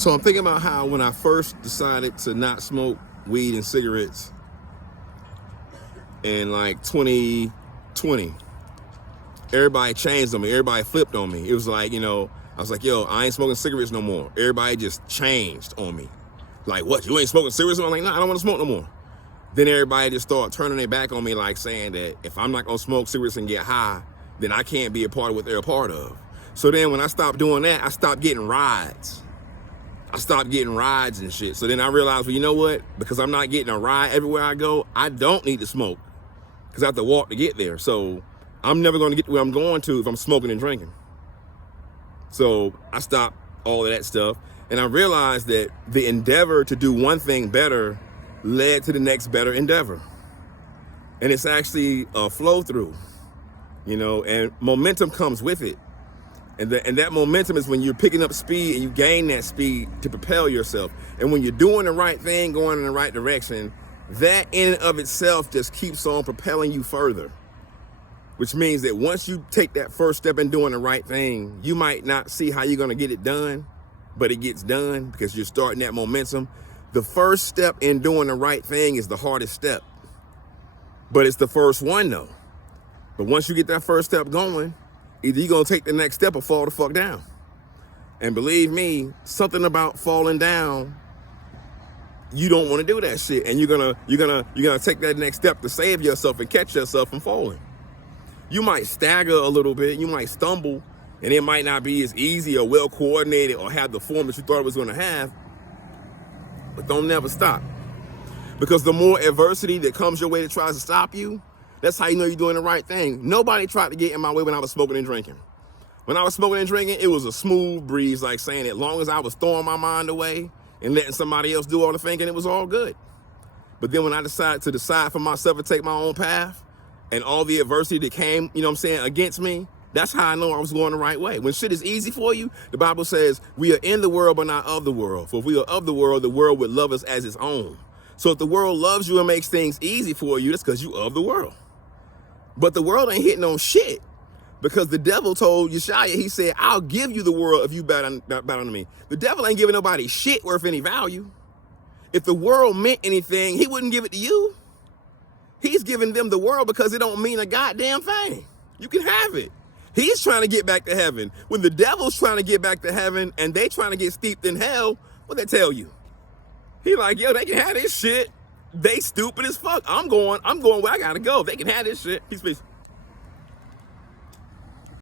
So I'm thinking about how when I first decided to not smoke weed and cigarettes in like 2020, everybody changed on me. Everybody flipped on me. It was like, I was like, yo, I ain't smoking cigarettes no more. Everybody just changed on me. Like, what, you ain't smoking cigarettes? I'm like, nah, I don't want to smoke no more. Then everybody just started turning their back on me, like saying that if I'm not gonna smoke cigarettes and get high, then I can't be a part of what they're a part of. So then when I stopped doing that, I stopped getting rides. I stopped getting rides and shit. So then I realized, well, you know what? Because I'm not getting a ride everywhere I go, I don't need to smoke because I have to walk to get there. So I'm never going to get to where I'm going to if I'm smoking and drinking. So I stopped all of that stuff. And I realized that the endeavor to do one thing better led to the next better endeavor. And it's actually a flow through, and momentum comes with it. And that momentum is when you're picking up speed and you gain that speed to propel yourself. And when you're doing the right thing, going in the right direction, that in and of itself just keeps on propelling you further. Which means that once you take that first step in doing the right thing, you might not see how you're going to get it done, but it gets done because you're starting that momentum. The first step in doing the right thing is the hardest step. But it's the first one though. But once you get that first step going, either you're going to take the next step or fall the fuck down. And believe me, something about falling down, you don't want to do that shit. And you're going to take that next step to save yourself and catch yourself from falling. You might stagger a little bit, you might stumble, and it might not be as easy or well coordinated or have the form that you thought it was going to have. But don't never stop. Because the more adversity that comes your way that tries to stop you, that's how you know you're doing the right thing. Nobody tried to get in my way when I was smoking and drinking. When I was smoking and drinking, it was a smooth breeze, like saying as long as I was throwing my mind away and letting somebody else do all the thinking, it was all good. But then when I decided to decide for myself and take my own path and all the adversity that came, against me, that's how I know I was going the right way. When shit is easy for you, the Bible says we are in the world but not of the world. For if we are of the world would love us as its own. So if the world loves you and makes things easy for you, that's because you of the world. But the world ain't hitting on shit because the devil told Yeshaya, he said, I'll give you the world if you bow down to me. The devil ain't giving nobody shit worth any value. If the world meant anything, he wouldn't give it to you. He's giving them the world because it don't mean a goddamn thing. You can have it. He's trying to get back to heaven. When the devil's trying to get back to heaven and they trying to get steeped in hell, what they tell you? He like, yo, they can have this shit. They stupid as fuck. I'm going where I gotta go. They can have this shit. Peace, peace.